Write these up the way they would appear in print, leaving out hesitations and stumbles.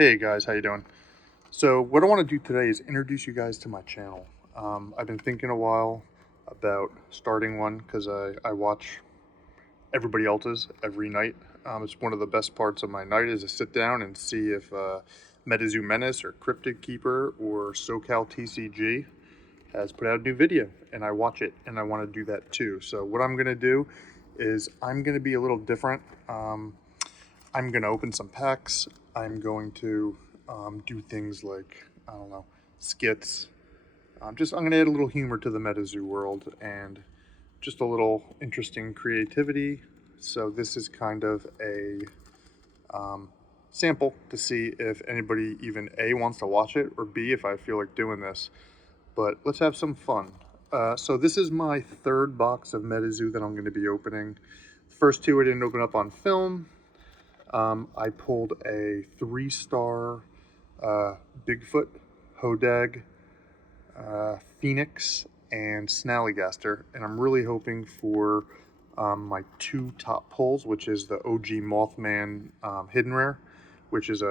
Hey guys, how you doing? So what I want to do today is introduce you guys to my channel. I've been thinking a while about starting one because I watch everybody else's every night. It's one of the best parts of my night is to sit down and see if MetaZoo Menace or Cryptid Keeper or SoCalTCG has put out a new video, and I watch it and I want to do that too. So what I'm going to do is I'm going to be a little different. I'm going to open some packs. I'm going to do things like, I don't know, skits. I'm going to add a little humor to the MetaZoo world and just a little interesting creativity. So this is kind of a sample to see if anybody even A, wants to watch it, or B, if I feel like doing this. But let's have some fun. So this is my third box of MetaZoo that I'm going to be opening. The first two I didn't open up on film. I pulled a 3-star Bigfoot, Hodag, Phoenix, and Snallygaster, and I'm really hoping for my two top pulls, which is the OG Mothman Hidden Rare, which is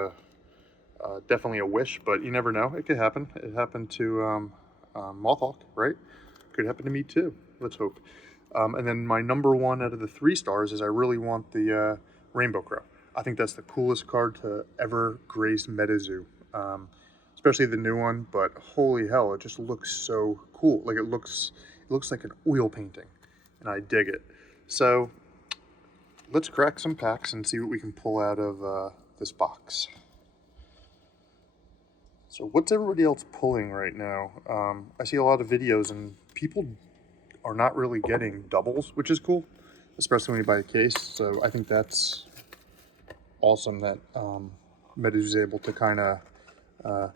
definitely a wish, but you never know. It could happen. It happened to Mothhawk, right? Could happen to me too. Let's hope. And then my number one out of the 3 stars is I really want the Rainbow Crow. I think that's the coolest card to ever grace MetaZoo, especially the new one. But holy hell, it just looks so cool. Like it looks like an oil painting, and I dig it. So let's crack some packs and see what we can pull out of this box. So what's everybody else pulling right now? I see a lot of videos and people are not really getting doubles, which is cool, especially when you buy a case. So I think that's awesome that MetaZoo is able to kind of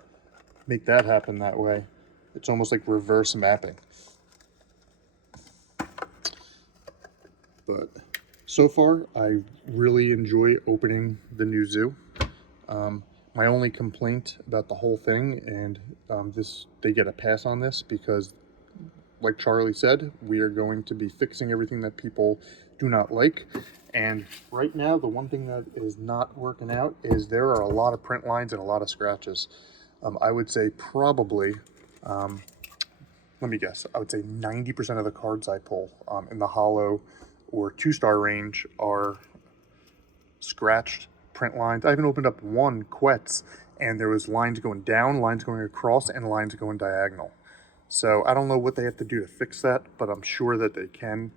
make that happen that way. It's almost like reverse mapping. But so far, I really enjoy opening the new zoo. My only complaint about the whole thing, and they get a pass on this because, like Charlie said, we are going to be fixing everything that people do not like. And right now, the one thing that is not working out is there are a lot of print lines and a lot of scratches. I would say probably, let me guess, I would say 90% of the cards I pull in the hollow or 2-star range are scratched print lines. I haven't opened up one Quetz, and there was lines going down, lines going across, and lines going diagonal. So I don't know what they have to do to fix that, but I'm sure that they can.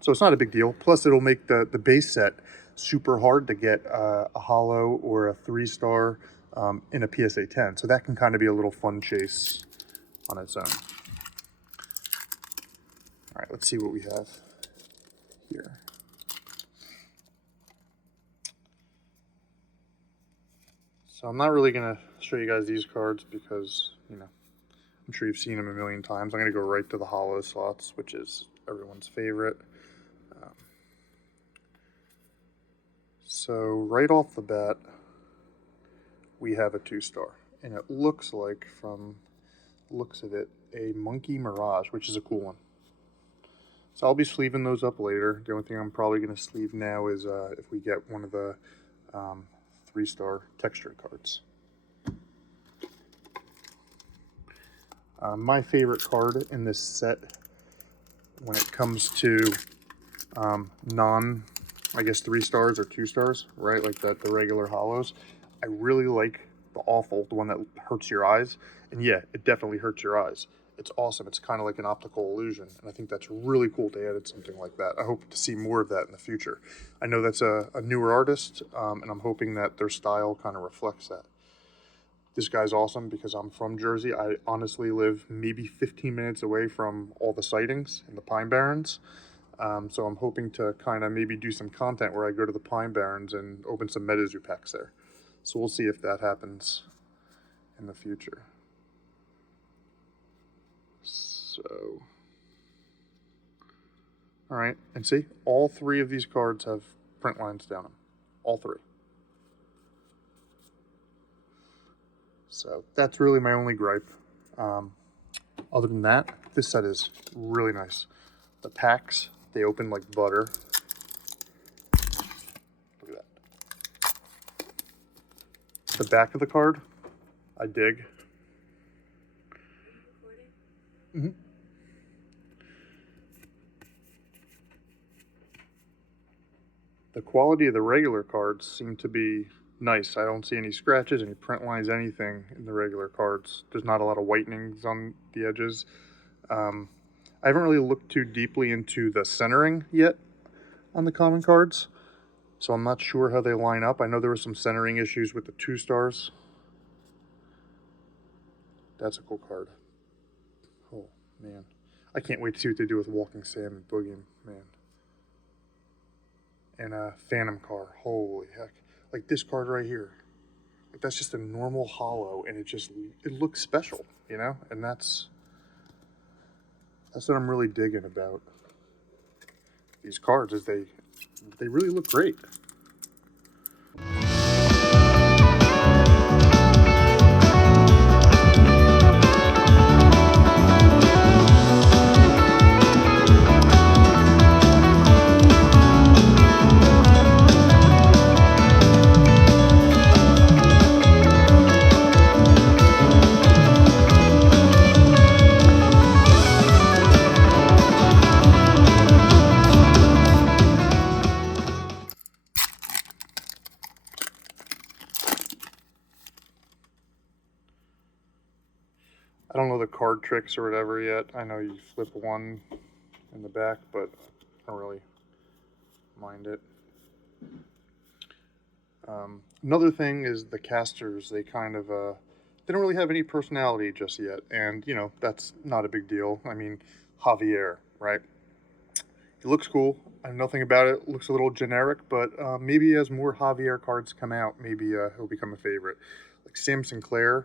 So it's not a big deal. Plus, it'll make the base set super hard to get a hollow or a 3-star in a PSA 10. So that can kind of be a little fun chase on its own. All right, let's see what we have here. So I'm not really going to show you guys these cards because, I'm sure you've seen them a million times. I'm going to go right to the hollow slots, which is everyone's favorite. So right off the bat, we have a 2-star. And it looks like, from looks of it, a Monkey Mirage, which is a cool one. So I'll be sleeving those up later. The only thing I'm probably going to sleeve now is if we get one of the 3-star texture cards. My favorite card in this set, when it comes to I guess 3 stars or 2 stars, right? Like the regular hollows. I really like the awful, the one that hurts your eyes. And yeah, it definitely hurts your eyes. It's awesome. It's kind of like an optical illusion. And I think that's really cool to add something like that. I hope to see more of that in the future. I know that's a newer artist, and I'm hoping that their style kind of reflects that. This guy's awesome because I'm from Jersey. I honestly live maybe 15 minutes away from all the sightings in the Pine Barrens. So I'm hoping to kind of maybe do some content where I go to the Pine Barrens and open some MetaZoo packs there. So we'll see if that happens in the future. So, all right, and see, all 3 of these cards have print lines down them. All 3. So that's really my only gripe. Other than that, this set is really nice. The packs, they open like butter. Look at that. The back of the card, I dig. Mm-hmm. The quality of the regular cards seem to be nice. I don't see any scratches, any print lines, anything in the regular cards. There's not a lot of whitenings on the edges. I haven't really looked too deeply into the centering yet on the common cards, so I'm not sure how they line up. I know there were some centering issues with the 2 stars. That's a cool card. Oh, man. I can't wait to see what they do with Walking Sam and Boogie, man. And a Phantom car. Holy heck. Like this card right here. Like that's just a normal hollow, and it looks special, you know? And that's what I'm really digging about these cards, is they really look great. I don't know the card tricks or whatever yet. I know you flip one in the back, but I don't really mind it. Another thing is the casters. They kind of they don't really have any personality just yet, and you know that's not a big deal. I mean, Javier, right? He looks cool. I know nothing about it. Looks a little generic, but maybe as more Javier cards come out, maybe he'll become a favorite. Like Sam Sinclair,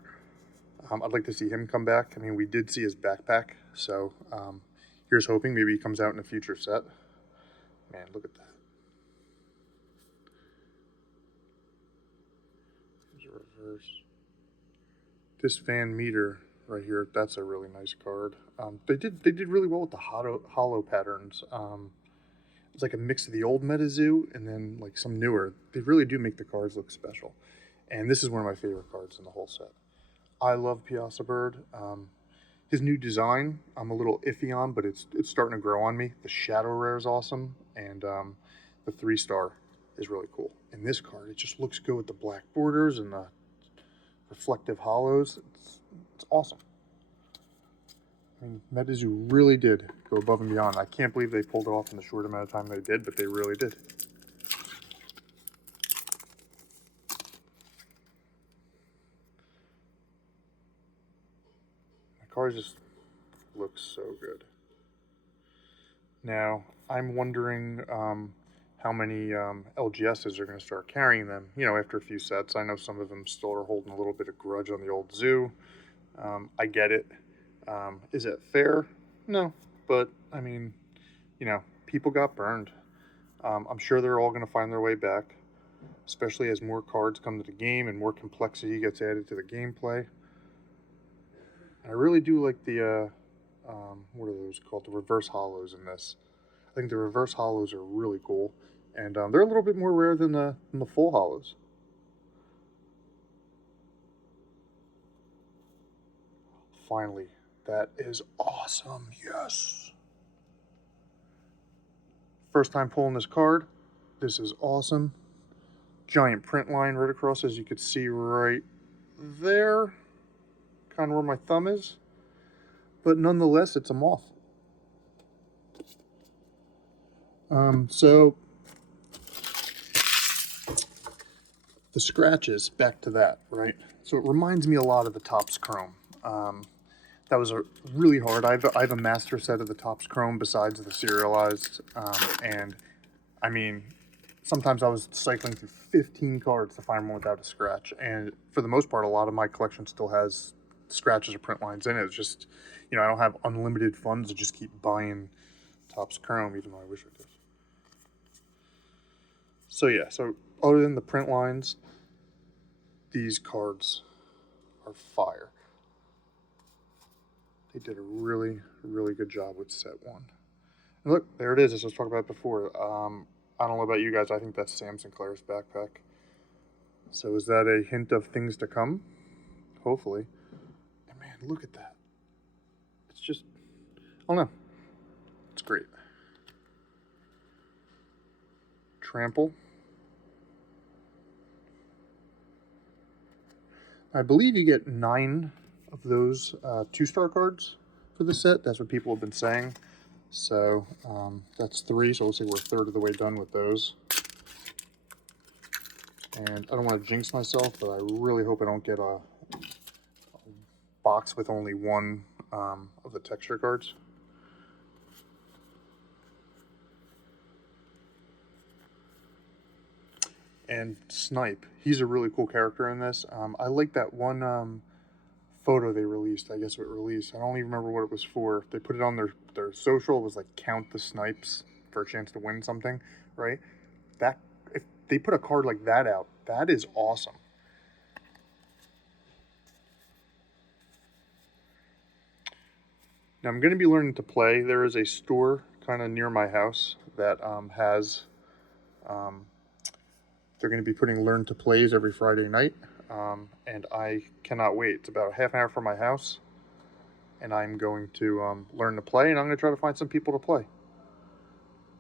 I'd like to see him come back. I mean, we did see his backpack, so here's hoping maybe he comes out in a future set. Man, look at that. Here's a reverse. This Van Meter right here, that's a really nice card. They did really well with the hollow patterns. It's like a mix of the old MetaZoo and then like some newer. They really do make the cards look special. And this is one of my favorite cards in the whole set. I love Piazza Bird. His new design, I'm a little iffy on, but it's starting to grow on me. The Shadow Rare is awesome, and the 3-star is really cool. And this card, it just looks good with the black borders and the reflective hollows. It's awesome. I mean, MetaZoo really did go above and beyond. I can't believe they pulled it off in the short amount of time they did, but they really did. The card just looks so good. Now, I'm wondering how many LGSs are going to start carrying them, you know, after a few sets. I know some of them still are holding a little bit of grudge on the old Zoo. I get it. Is it fair? No, but I mean, you know, people got burned. I'm sure they're all going to find their way back, especially as more cards come to the game and more complexity gets added to the gameplay. And I really do like the, what are those called? The reverse hollows in this. I think the reverse hollows are really cool, and they're a little bit more rare than the full hollows. Finally, that is awesome. Yes. First time pulling this card. This is awesome. Giant print line right across, as you could see right there. Kind of where my thumb is. But nonetheless, it's a moth. So the scratches, back to that, right? So it reminds me a lot of the Topps Chrome. That was a really hard. I have a master set of the Topps Chrome besides the serialized, and I mean, sometimes I was cycling through 15 cards to find one without a scratch, and for the most part, a lot of my collection still has scratches or print lines in it. It's just, you know, I don't have unlimited funds to just keep buying Topps Chrome, even though I wish I did. So yeah, so other than the print lines, these cards are fire. They did a really, really good job with set 1. And look, there it is, as I was talking about before. I don't know about you guys, I think that's Sam Sinclair's backpack. So is that a hint of things to come? Hopefully. And man, look at that. It's just, I don't know. It's great. Trample. I believe you get 9 of those 2-star cards for the set. That's what people have been saying. So that's 3. So let's say we're a third of the way done with those. And I don't want to jinx myself, but I really hope I don't get a box with only 1 of the texture cards. And Snipe, he's a really cool character in this. I like that one photo they released. I guess it released. I don't even remember what it was for. They put it on their social. It was like count the snipes for a chance to win something, right? That if they put a card like that out, that is awesome. Now I'm going to be learning to play. There is a store kind of near my house that has. They're going to be putting learn to plays every Friday night, and I cannot wait. It's about half an hour from my house, and I'm going to learn to play, and I'm going to try to find some people to play.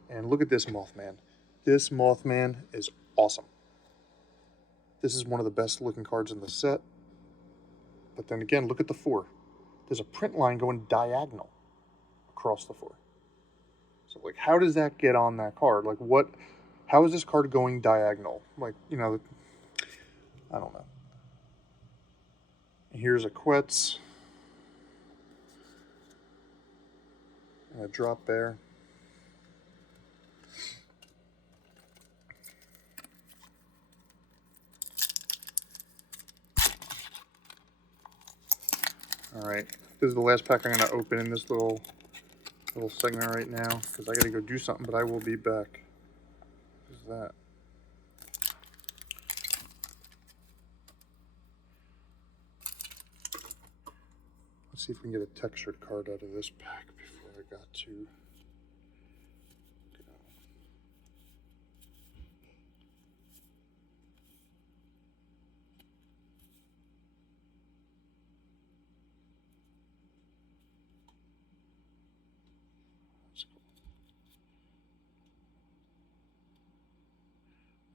And look at this Mothman. This Mothman is awesome. This is one of the best looking cards in the set. But then again, look at the 4. There's a print line going diagonal across the 4. So like, how does that get on that card? Like what? How is this card going diagonal? Like, you know, I don't know. Here's a Quetz. And a drop bear. Alright, this is the last pack I'm going to open in this little segment right now, because I got to go do something, but I will be back. What is that? Let's see if we can get a textured card out of this pack before I got to go.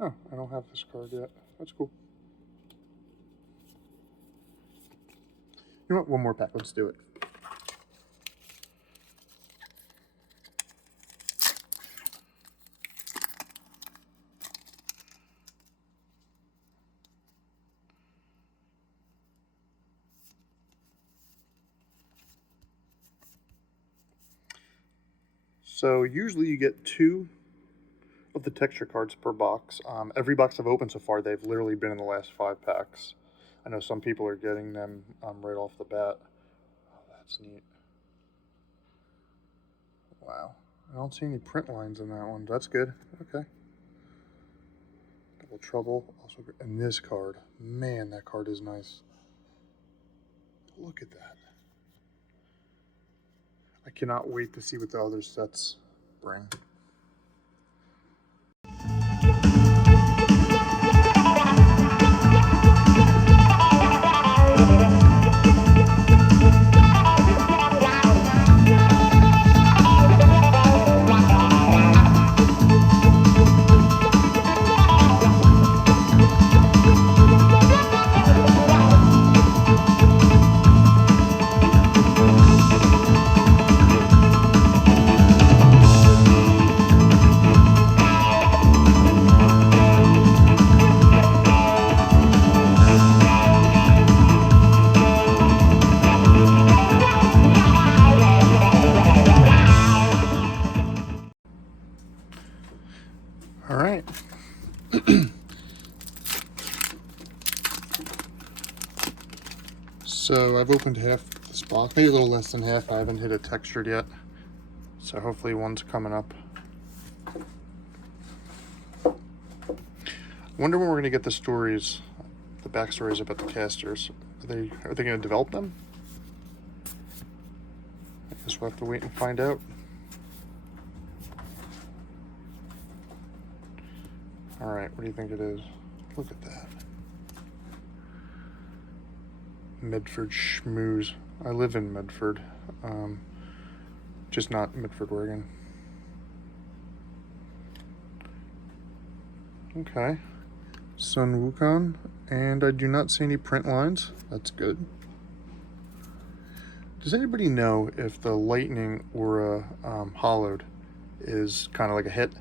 Oh, I don't have this card yet. That's cool. You know what? One more pack. Let's do it. So usually you get 2 of the texture cards per box. Every box I've opened so far, they've literally been in the last 5 packs. I know some people are getting them right off the bat. Oh, that's neat. Wow. I don't see any print lines in that one. That's good. Okay. Double Trouble. Also, and this card. Man, that card is nice. Look at that. I cannot wait to see what the other sets bring. All right. So I've opened half this box, maybe a little less than half. I haven't hit it textured yet. So hopefully one's coming up. I wonder when we're going to get the stories, the backstories about the casters. Are they going to develop them? I guess we'll have to wait and find out. All right, what do you think it is? Look at that. Medford schmooze. I live in Medford, just not Medford, Oregon. Okay, Sun Wukong, and I do not see any print lines. That's good. Does anybody know if the Lightning or Hollowed is kind of like a hit?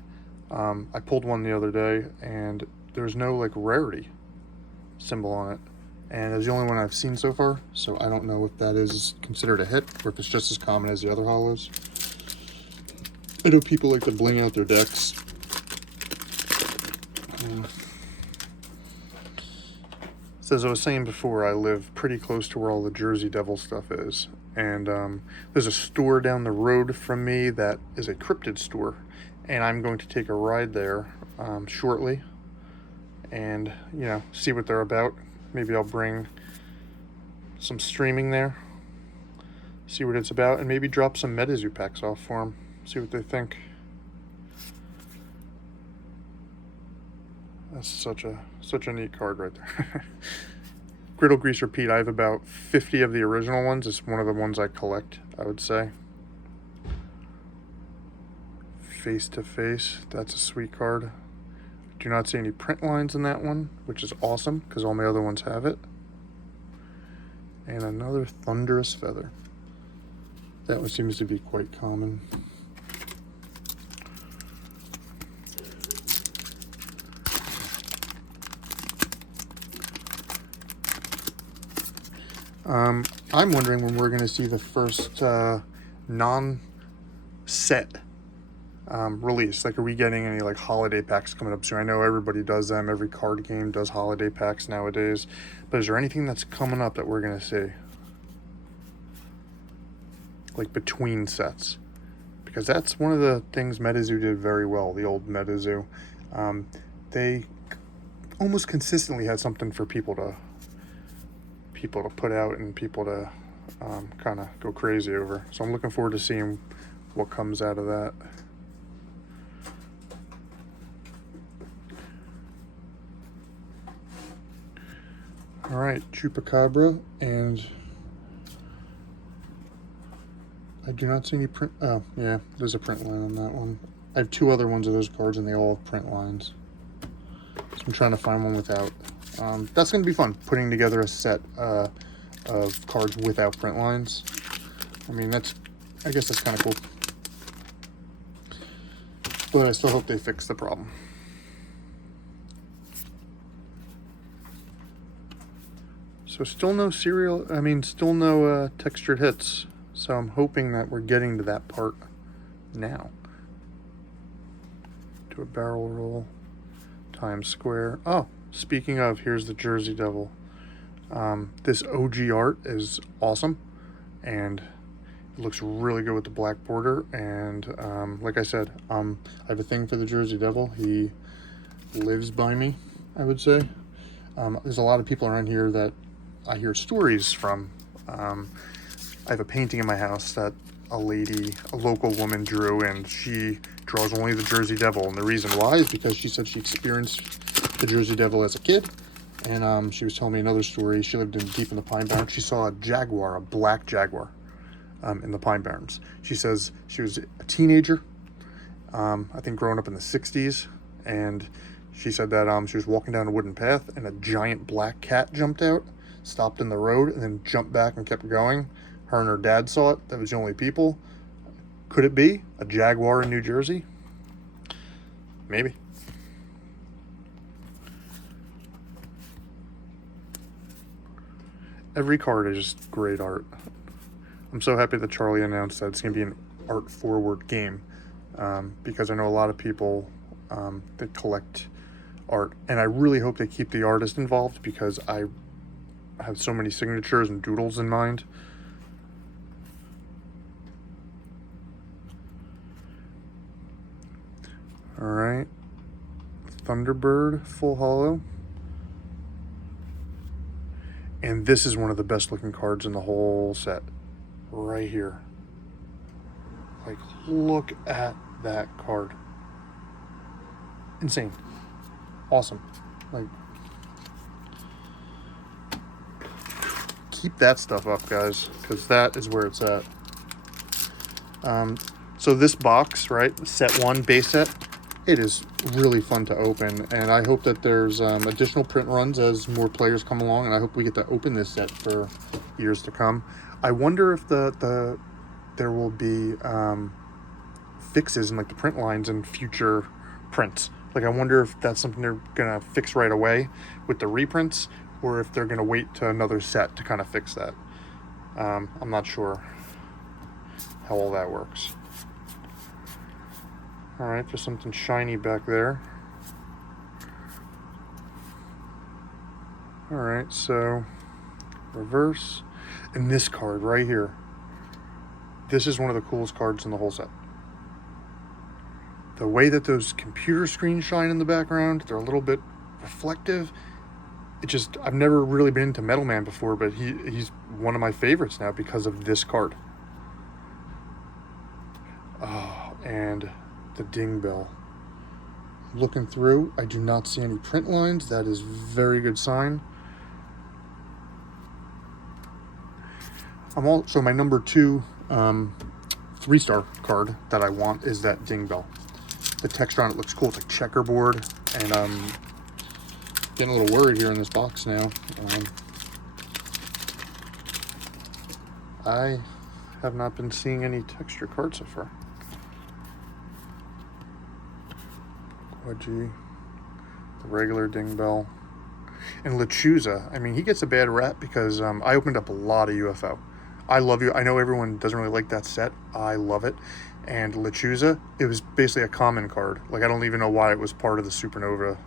I pulled one the other day, and there's no like rarity symbol on it, and it's the only one I've seen so far, so I don't know if that is considered a hit or if it's just as common as the other hollows. I know people like to bling out their decks. So as I was saying before, I live pretty close to where all the Jersey Devil stuff is, and there's a store down the road from me that is a cryptid store, and I'm going to take a ride there shortly and, you know, see what they're about. Maybe I'll bring some streaming there, see what it's about, and maybe drop some MetaZoo packs off for them, see what they think. That's such a neat card right there. Griddle Greaser Pete, I have about 50 of the original ones. It's one of the ones I collect, I would say. Face to Face, that's a sweet card. Do not see any print lines in that one, which is awesome because all my other ones have it. And another Thunderous Feather. That one seems to be quite common. I'm wondering when we're going to see the first non-set release. Like, are we getting any like holiday packs coming up soon? I know everybody does them. Every card game does holiday packs nowadays. But is there anything that's coming up that we're going to see? Like between sets? Because that's one of the things MetaZoo did very well, the old MetaZoo. They almost consistently had something for people to put out and people to kind of go crazy over. So I'm looking forward to seeing what comes out of that. All right, Chupacabra, and I do not see any print. Oh, yeah, there's a print line on that one. I have two other ones of those cards, and they all have print lines. So I'm trying to find one without. That's going to be fun, putting together a set of cards without print lines. I mean, I guess that's kind of cool. But I still hope they fix the problem. So still no still no textured hits. So I'm hoping that we're getting to that part now. Do a barrel roll, Times Square. Oh, speaking of, here's the Jersey Devil. This OG art is awesome, and it looks really good with the black border. And like I said, I have a thing for the Jersey Devil. He lives by me, I would say. There's a lot of people around here that I hear stories from. I have a painting in my house that a local woman drew, and she draws only the Jersey Devil. And the reason why is because she said she experienced the Jersey Devil as a kid. And she was telling me another story. She lived deep in the Pine Barrens. She saw a black jaguar, in the Pine Barrens. She says she was a teenager, I think growing up in the 60s. And she said that she was walking down a wooden path, and a giant black cat jumped out, stopped in the road, and then jumped back and kept going. Her and her dad saw it. That was the only people. Could it be a jaguar in New Jersey? Maybe. Every card is just great art. I'm so happy that Charlie announced that it's going to be an art-forward game, because I know a lot of people that collect art, and I really hope they keep the artist involved, because I have so many signatures and doodles in mind. All right, Thunderbird full holo. And this is one of the best looking cards in the whole set, right here. Like, look at that card. Insane. Awesome. Like, keep that stuff up, guys, because that is where it's at. So this box, right, set 1 base set, it is really fun to open, and I hope that there's additional print runs as more players come along, and I hope we get to open this set for years to come. I wonder if there will be fixes in like the print lines in future prints. Like, I wonder if that's something they're gonna fix right away with the reprints, or if they're gonna wait to another set to kind of fix that. I'm not sure how all that works. All right, there's something shiny back there. All right, so reverse, and this card right here. This is one of the coolest cards in the whole set. The way that those computer screens shine in the background, they're a little bit reflective. I've never really been into Metal Man before, but he's one of my favorites now because of this card. Oh, and the ding bell. Looking through, I do not see any print lines. That is very good sign. So my number 2 3-star card that I want is that ding bell. The texture on it looks cool. It's like checkerboard, and I'm getting a little worried here in this box now. I have not been seeing any texture cards so far. Wedgie, the regular ding bell, and Lechuza. I mean, he gets a bad rap because I opened up a lot of UFO. I love you. I know everyone doesn't really like that set. I love it. And Lechuza, it was basically a common card. Like, I don't even know why it was part of the Supernova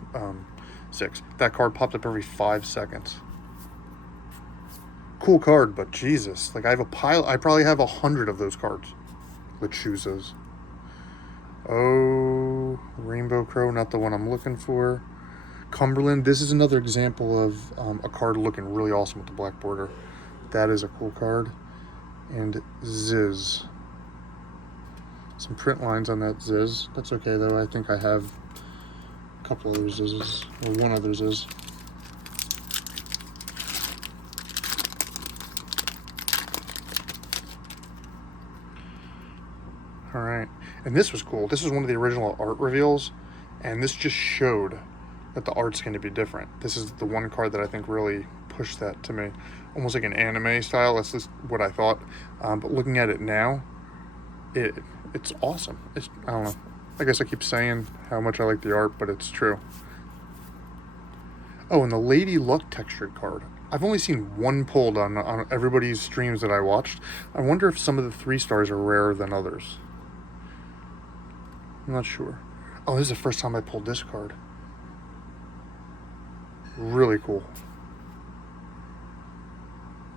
6. That card popped up every 5 seconds. Cool card, but Jesus, like, I have a pile. I probably have 100 of those cards. Lechuzas. Oh, Rainbow Crow, not the one I'm looking for. Cumberland, this is another example of a card looking really awesome with the black border. That is a cool card. And Ziz. Some print lines on that Ziz. That's okay, though. I think I have a couple other Zizzes, or one other Ziz. All right. And this was cool. This was one of the original art reveals, and this just showed that the art's going to be different. This is the one card that I think really pushed that to me. Almost like an anime style. That's just what I thought. But looking at it now, it's awesome. I don't know. I guess I keep saying how much I like the art, but it's true. Oh, and the Lady Luck textured card. I've only seen one pulled on everybody's streams that I watched. I wonder if some of the 3 stars are rarer than others. I'm not sure. Oh, this is the first time I pulled this card. Really cool.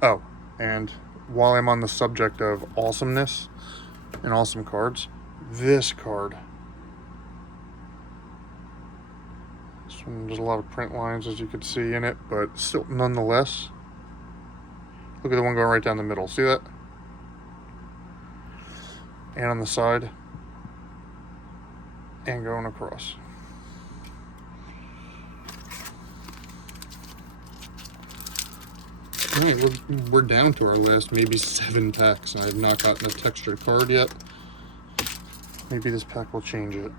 Oh, and while I'm on the subject of awesomeness and awesome cards, this card. This one, there's a lot of print lines, as you can see in it, but still, nonetheless. Look at the one going right down the middle. See that? And on the side. And going across. All right, we're down to our last maybe 7 packs, and I have not gotten a textured card yet. Maybe this pack will change it.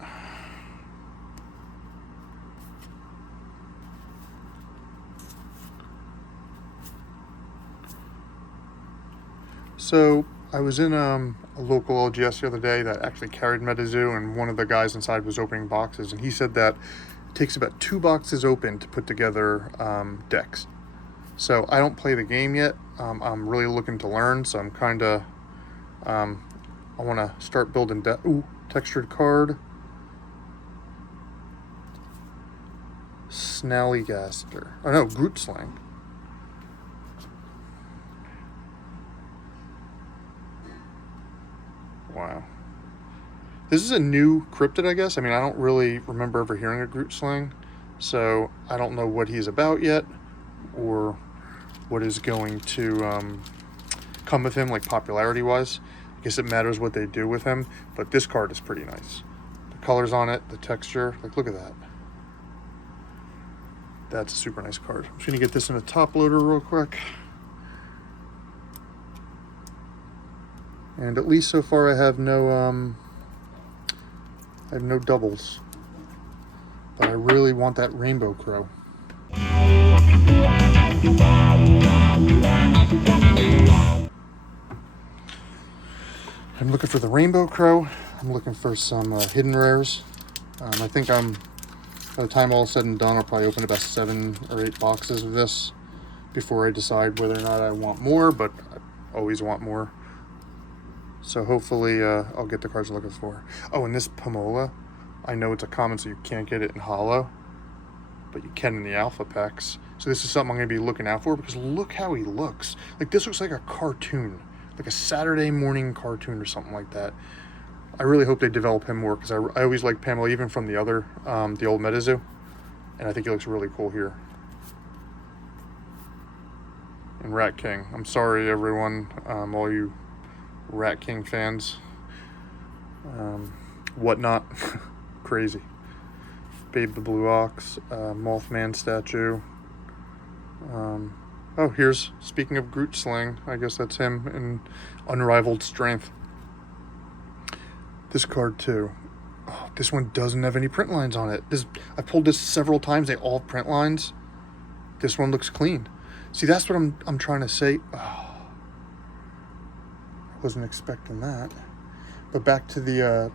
So I was in a local LGS the other day that actually carried MetaZoo, and one of the guys inside was opening boxes, and he said that it takes about 2 boxes open to put together decks. So I don't play the game yet. I'm really looking to learn, so I'm kind of, I want to start building textured card. Snallygaster. Oh no, Groot Slang. Wow. This is a new cryptid, I guess. I mean, I don't really remember ever hearing a Groot Slang, so I don't know what he's about yet, or what is going to come with him, like popularity-wise. I guess it matters what they do with him, but this card is pretty nice. The colors on it, the texture, like, look at that. That's a super nice card. I'm just gonna get this in a top loader real quick. And at least so far I have no doubles. But I really want that rainbow crow. I'm looking for the rainbow crow. I'm looking for some hidden rares. I think by the time all is said and done, I'll probably open about 7 or 8 boxes of this before I decide whether or not I want more, but I always want more. So hopefully I'll get the cards I'm looking for. Oh, and this Pomola, I know it's a common, so you can't get it in holo, but you can in the alpha packs. So this is something I'm going to be looking out for, because look how he looks. Like, this looks like a cartoon, like a Saturday morning cartoon or something like that. I really hope they develop him more, because I always like Pamela, even from the other, the old MetaZoo, and I think he looks really cool here. And Rat King, I'm sorry everyone, all you Rat King fans, whatnot, crazy. Babe the Blue Ox, Mothman statue. Oh, here's, speaking of Groot Sling, I guess that's him in unrivaled strength. This card too. Oh, this one doesn't have any print lines on it. I pulled this several times. They all have print lines. This one looks clean. See, that's what I'm trying to say. Oh, I wasn't expecting that. But back to the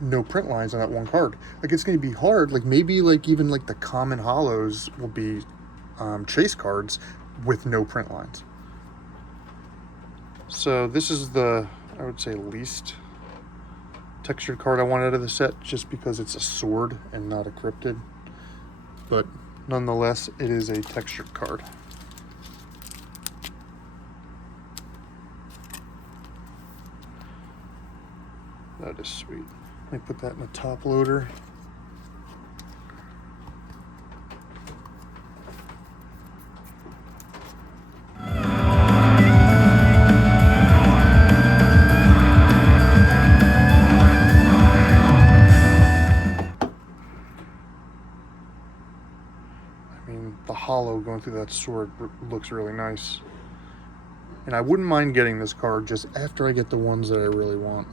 no print lines on that one card. Like, it's going to be hard. Like, maybe like even like the common holos will be chase cards with no print lines. So this is the, I would say, least textured card I want out of the set, just because it's a sword and not a cryptid. But nonetheless, it is a textured card. That is sweet. Let me put that in the top loader. The hollow going through that sword looks really nice. And I wouldn't mind getting this card just after I get the ones that I really want.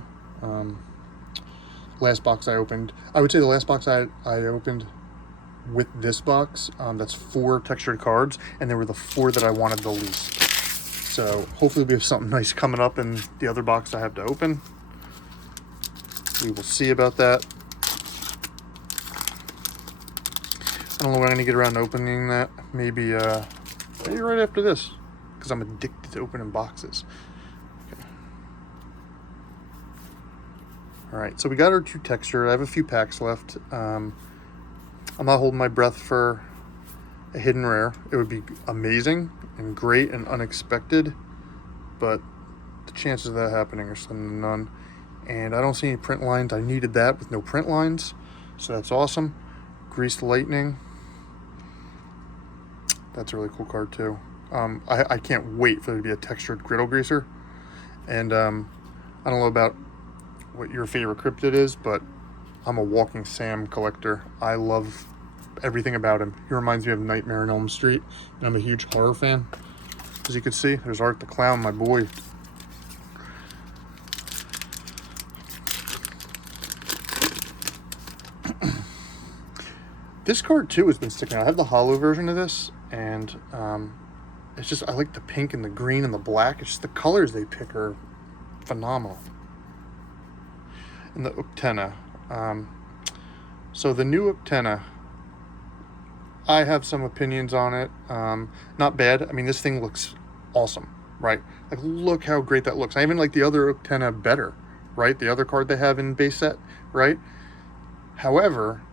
Last box I opened, I would say the last box I opened with this box, that's 4 textured cards, and they were the 4 that I wanted the least. So hopefully we have something nice coming up in the other box I have to open. We will see about that. I don't know when I'm going to get around to opening that. Maybe right after this, because I'm addicted to opening boxes. Okay. All right, so we got our 2 texture. I have a few packs left. I'm not holding my breath for a hidden rare. It would be amazing and great and unexpected, but the chances of that happening are slim to none. And I don't see any print lines. I needed that with no print lines, so that's awesome. Greased Lightning. That's a really cool card too. I can't wait for there to be a textured griddle greaser. And I don't know about what your favorite cryptid is, but I'm a walking Sam collector. I love everything about him. He reminds me of Nightmare on Elm Street, and I'm a huge horror fan. As you can see, there's Art the Clown, my boy. This card too has been sticking out. I have the holo version of this, and it's just, I like the pink and the green and the black. It's just the colors they pick are phenomenal. And the Uktena. So the new Uktena, I have some opinions on it. Not bad. I mean, this thing looks awesome, right? Like, look how great that looks. I even like the other Uktena better, right? The other card they have in base set, right? However,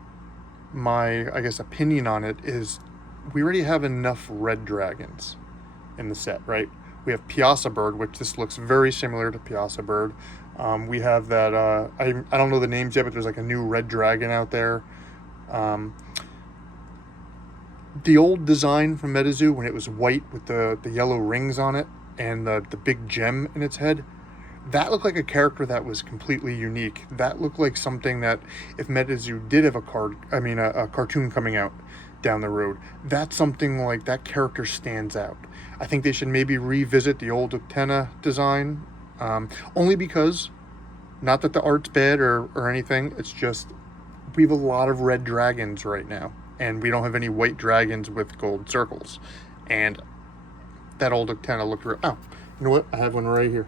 my, I guess, opinion on it is we already have enough red dragons in the set, right? We have Piazza Bird, which this looks very similar to Piazza Bird. We have that, I don't know the names yet, but there's like a new red dragon out there. The old design from MetaZoo, when it was white with the yellow rings on it and the big gem in its head, that looked like a character that was completely unique. That looked like something that if MetaZoo did have a cartoon coming out down the road, that's something like that character stands out. I think they should maybe revisit the old Uktena design Only because, not that the art's bad or anything, it's just we have a lot of red dragons right now, and we don't have any white dragons with gold circles. And that all kind of looked real. Oh, you know what? I have one right here.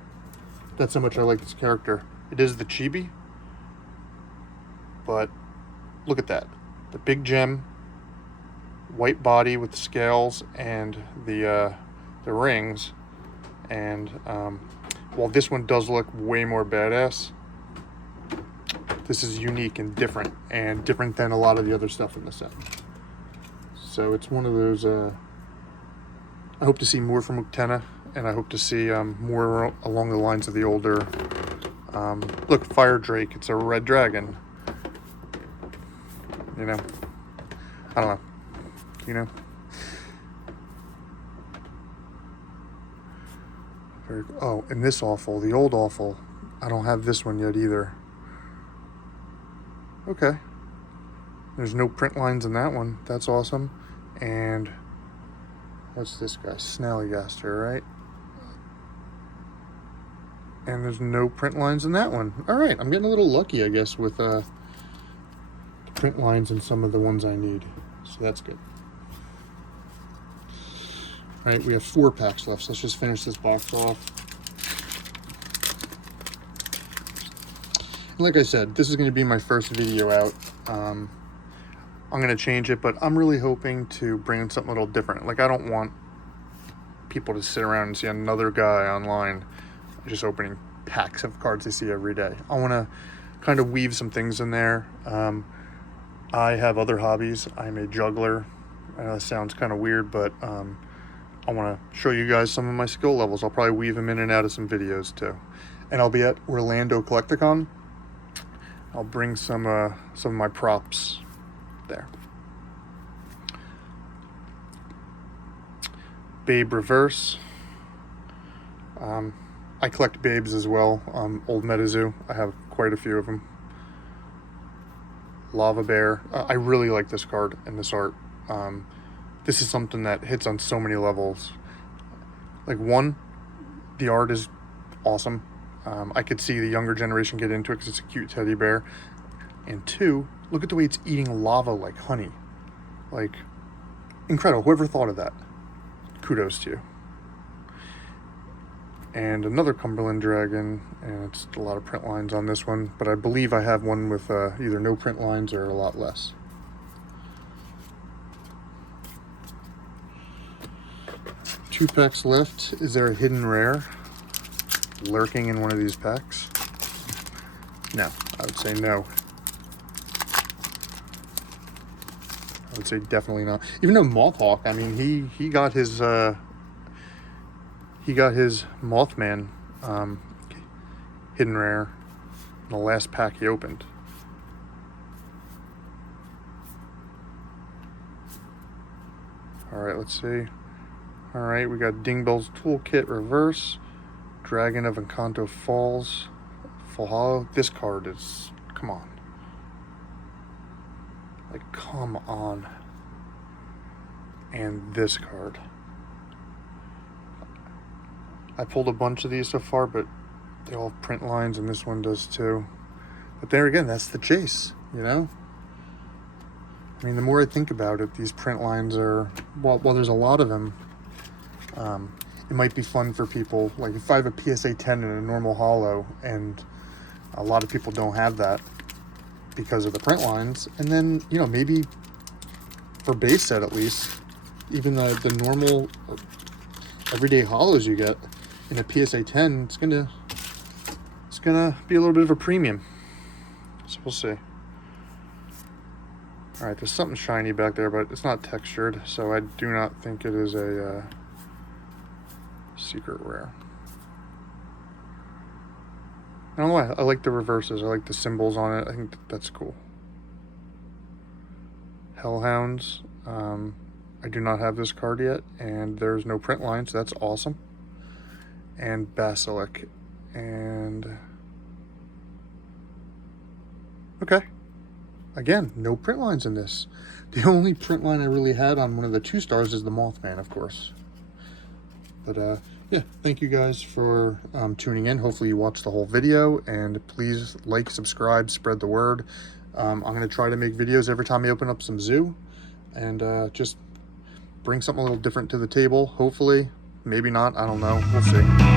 That's how much I like this character. It is the chibi, but look at that. The big gem, white body with the scales and the rings. And while this one does look way more badass, this is unique and different than a lot of the other stuff in the set. So it's one of those, I hope to see more from Uktena, and I hope to see more along the lines of the older, look, Fire Drake, it's a red dragon. You know, I don't know, you know. Oh, and this awful, the old awful, I don't have this one yet either. Okay. There's no print lines in that one. That's awesome. And what's this guy? Snallygaster, right? And there's no print lines in that one. All right, I'm getting a little lucky, I guess, with the print lines in some of the ones I need. So that's good. All right, we have 4 packs left, so let's just finish this box off. And like I said, this is going to be my first video out. I'm going to change it, but I'm really hoping to bring in something a little different. Like, I don't want people to sit around and see another guy online just opening packs of cards they see every day. I want to kind of weave some things in there. I have other hobbies. I'm a juggler. I know that sounds kind of weird, but I want to show you guys some of my skill levels. I'll probably weave them in and out of some videos too. And I'll be at Orlando Collecticon. I'll bring some of my props there. Babe Reverse. I collect babes as well. Old MetaZoo. I have quite a few of them. Lava Bear. I really like this card and this art. This is something that hits on so many levels. Like, one, the art is awesome. I could see the younger generation get into it because it's a cute teddy bear. And 2, look at the way it's eating lava like honey. Like, incredible. Whoever thought of that? Kudos to you. And another Cumberland Dragon, and it's a lot of print lines on this one, but I believe I have one with either no print lines or a lot less. Two packs left. Is there a hidden rare lurking in one of these packs? No, I would say no. I would say definitely not. Even though Mothhawk, I mean, he got his Mothman hidden rare in the last pack he opened. All right, let's see. All right, we got Dingbell's Toolkit Reverse, Dragon of Encanto Falls, Full Hollow. This card is, come on. Like, come on. And this card. I pulled a bunch of these so far, but they all have print lines, and this one does too. But there again, that's the chase, you know? I mean, the more I think about it, these print lines are, well, there's a lot of them. It might be fun for people. Like, if I have a PSA 10 in a normal holo, and a lot of people don't have that because of the print lines, and then, you know, maybe for base set at least, even the normal everyday holos you get in a PSA 10, it's gonna be a little bit of a premium. So we'll see. All right, there's something shiny back there, but it's not textured, so I do not think it is a secret rare. I don't know why. I like the reverses. I like the symbols on it. I think that's cool. Hellhounds. I do not have this card yet, and there's no print line, so that's awesome. And Basilic. And okay. Again, no print lines in this. The only print line I really had on one of the 2 stars is the Mothman, of course. But yeah, thank you guys for tuning in. Hopefully you watched the whole video, and please like, subscribe, spread the word. I'm going to try to make videos every time I open up some zoo, and just bring something a little different to the table. Hopefully, maybe not, I don't know, we'll see.